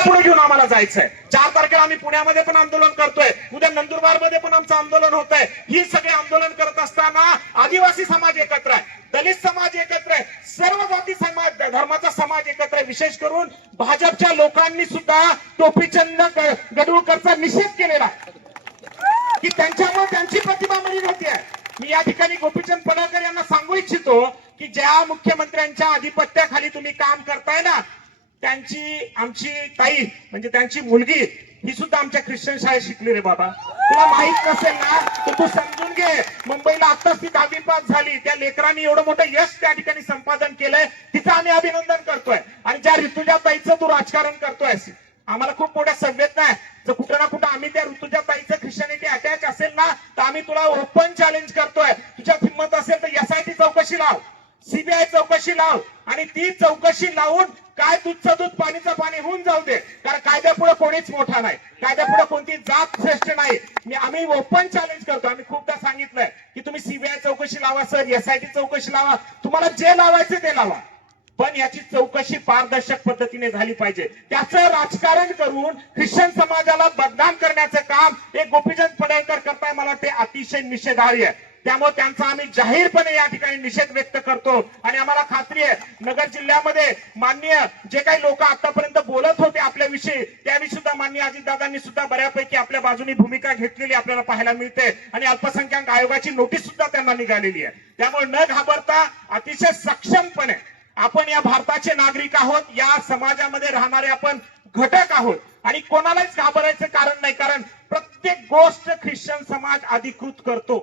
पुढे घेऊन आम्हाला जायचंय। 4 तारखेला आम्ही पुण्यामध्ये पण आंदोलन करतोय, उद्या नंदुरबार मध्ये पण आमचं आंदोलन होत आहे। ही सगळे आंदोलन करत असताना आदिवासी समाज एकत्र आहे, दलित समाज एकत्र आहे, सर्व जाती समाज धर्माचा समाज एकत्र आहे। विशेष करून भाजपच्या लोकांनी सुद्धा टोपीचंद गडुळकरचा निषेध केलेला आहे की त्यांच्यामुळे त्यांची प्रतिभा मलिन होते। मी या ठिकाणी गोपीचंद पडळकर यांना सांगू इच्छितो की ज्या मुख्यमंत्र्यांच्या आधिपत्याखाली तुम्ही काम करताय ना, त्यांची आमची ताई म्हणजे त्यांची मुलगी ही सुद्धा आमच्या ख्रिश्चन शाळेत शिकली रे बाबा। तुला माहित नसेल ना तर तू समजून घे, मुंबईला आताच ती 10वी पास झाली, त्या लेकरांनी एवढं मोठं यश त्या ठिकाणी संपादन केलंय, तिचं आम्ही अभिनंदन करतोय। आणि ज्या ऋतुजा ताईचं तू राजकारण करतोय, आम्हाला खूप मोठ्या संवेदना आहे। जर कुठं ना कुठं आम्ही त्या ऋतुजा ताईचं ख्रिश्चनिटी अटॅच असेल ना तर आम्ही तुला ओपन चॅलेंज करतोय, तुझ्या हिंमत असेल तर एसआयटी चौकशी लाव, सीबीआय चौकशी लाव आणि ती चौकशी लावून काय दूधचं दूध पाणीचं पाणी होऊन जाऊ दे, कारण कायद्यापुढे कोणीच मोठा नाही, कायद्यापुढे कोणती जात श्रेष्ठ नाही। आम्ही ओपन चॅलेंज करतो, आम्ही खूपदा सांगितलंय की तुम्ही सीबीआय चौकशी लावा सर, एसआयटी चौकशी लावा, तुम्हाला जे लावायचं ते लावा, पण याची चौकशी पारदर्शक पद्धतीने झाली पाहिजे। त्याचं राजकारण करून ख्रिश्चन समाजाला बदनाम करण्याचं काम एक गोपीचंद पडळकर करताय, मला ते अतिशय निषेधार्ह आहे। त्यामुळे त्यांचा आम्ही जाहीरपणे या ठिकाणी निषेध व्यक्त करतो आणि आम्हाला खात्री आहे नगर जिल्ह्यामध्ये माननीय जे काही लोक आतापर्यंत बोलत होते आपल्याविषयी, त्याविषयी सुद्धा माननीय अजितदादांनी सुद्धा बऱ्यापैकी आपल्या बाजूनी भूमिका घेतलेली आपल्याला पाहायला मिळते आणि अल्पसंख्याक आयोगाची नोटीस सुद्धा त्यांना निघालेली आहे। त्यामुळे न घाबरता अतिशय सक्षमपणे आपण या भारताचे नागरिक आहोत, या समाजामध्ये राहणारे आपण घटक आहोत आणि कोणालाच घाबरायचं कारण नाही, कारण प्रत्येक गोष्ट ख्रिश्चन समाज अधिकृत करतो,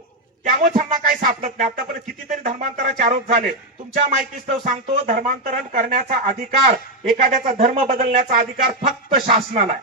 त्यामुळे त्यांना काही सापडत नाही। आतापर्यंत कितीतरी धर्मांतराचे आरोप झाले, तुमच्या माहितीस्तव सांगतो, धर्मांतरण करण्याचा अधिकार, एखाद्याचा धर्म बदलण्याचा अधिकार फक्त शासनाला आहे,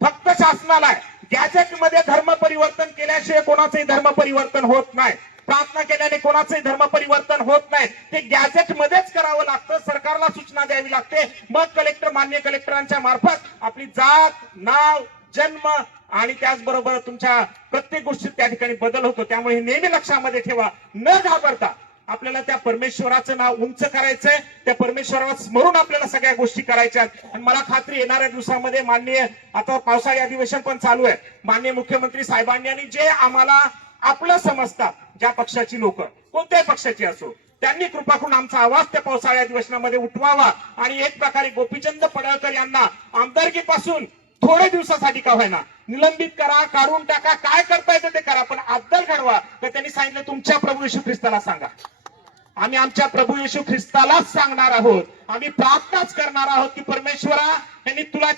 फक्त शासनाला आहे। गॅजेटमध्ये धर्म परिवर्तन केल्याशिवाय कोणाचंही धर्म परिवर्तन होत नाही, प्रार्थना केल्याने कोणाचंही धर्म परिवर्तन होत नाही, ते गॅजेटमध्येच करावं लागतं, सरकारला सूचना द्यावी लागते, मग कलेक्टर मान्य कलेक्टरांच्या मार्फत आपली जात, नाव, जन्म आणि त्याचबरोबर तुमच्या प्रत्येक गोष्टीत त्या ठिकाणी बदल होतो। त्यामुळे नेहमी लक्षामध्ये ठेवा, न घाबरता आपल्याला त्या परमेश्वराचं नाव उंच करायचंय, त्या परमेश्वराला स्मरून आपल्याला सगळ्या गोष्टी करायच्या। आणि मला खात्री येणाऱ्या दिवसामध्ये माननीय आता पावसाळी अधिवेशन पण चालू आहे, माननीय मुख्यमंत्री साहेबांनी जे आम्हाला आपलं समजतात, ज्या पक्षाची लोक कोणत्याही पक्षाची असो, त्यांनी कृपा करून आमचा आवाज त्या पावसाळी अधिवेशनामध्ये उठवावा आणि एक प्रकारे गोपीचंद पडळकर यांना आमदारकीपासून थोड्या दिवसासाठी का होईना निलंबित करा, काढून टाका, काय करता येतं ते करा, पण अद्दल घडवा। तर त्यांनी सांगितलं तुमच्या प्रभू येशू ख्रिस्ताला सांगा, आम्ही आमच्या प्रभू येशू ख्रिस्तालाच सांगणार आहोत, आम्ही प्रार्थनाच करणार आहोत की परमेश्वरा यांनी तुला